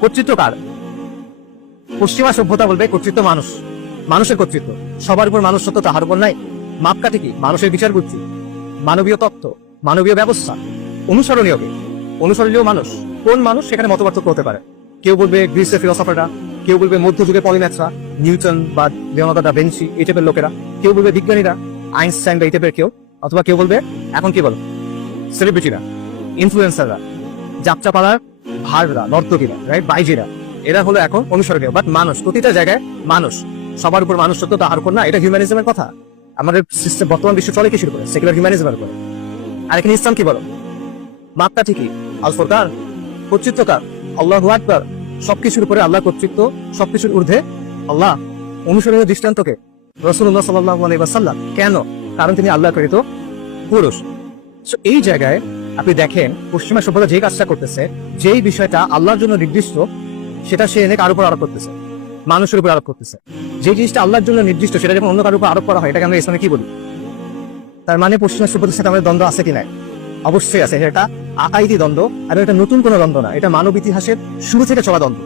কর্তৃত্ব কার? পশ্চিমা সভ্যতা বলবে কর্তৃত্ব মানুষ, মানুষের কর্তৃত্ব। সবার উপর মানুষ সত্য, তাহার উপর নাই। মাপকাঠি কি? মানুষের বিচার বুদ্ধি, মানবীয় তত্ত্ব, মানবীয় ব্যবস্থা। অনুসরণীয় কে? অনুসরণীয় মানুষ। কোন মানুষ? সেখানে মতপার্থক্য হতে পারে। কেউ বলবে গ্রিসের ফিলোসফাররা, কেউ বলবে মধ্যযুগের পলিম্যাথরা, নিউটন বা লিওনার্দো দা ভিঞ্চি এই টাইপের লোকেরা, কেউ বলবে বিজ্ঞানীরা, আইনস্টাইন বা এই টাইপের কেউ, অথবা কেউ বলবে এখন কি বল সেলিব্রিটিরা, ইনফ্লুয়েন্সাররা, যাত্রাপাড়ার ভাড়রা, নর্তকীরা, রাইট, বাইজিরা, এরা হলো এখন অনুসরণীয়। বাট মানুষ, প্রতিটা জায়গায় মানুষ, সবার উপর মানুষ সত্য, তাহার উপর না। এটা হিউম্যানিজমের কথা। আমাদের সিস্টেম, বর্তমান বিশ্ব চলে কিসের উপরে? সেকুলার হিউম্যানিজমের উপরে। আর এখানে ইসলাম কি বলো? মাপটা ঠিকই, আল ফুরকান, কর্তৃত্ব কার? আল্লাহু আকবার। সবকিছুর উপরে আল্লাহ কর্তৃত্ব, সবকিছুর ঊর্ধ্বে আল্লাহ। অনুসরণীয় দৃষ্টান্তকে রাসূলুল্লাহ সাল্লাল্লাহু আলাইহি ওয়াসাল্লাম। কেন? কারণ তিনি আল্লাহ প্রেরিত পুরুষ। এই জায়গায় আপনি দেখেন পশ্চিমা সভ্যতা যে কাজটা করতেছে, যেই বিষয়টা আল্লাহর জন্য নির্দিষ্ট সেটা সে এনে কারোর উপর আরোপ করতেছে, মানুষের উপর আরোপ করতেছে। যে জিনিসটা আল্লাহর জন্য নির্দিষ্ট সেটা যখন অন্য কারোর উপর আরোপ করা হয়, এটাকে আমরা ইসলামে কি বলি? তার মানে পশ্চিমা সভ্যতার সাথে আমাদের দ্বন্দ্ব আছে কিনা? অবশ্যই আছে। এটা আকাইদি দ্বন্দ্ব, আর এটা নতুন কোনো দ্বন্দ্ব না। এটা মানব ইতিহাসের শুরু থেকে চলা দ্বন্দ্ব।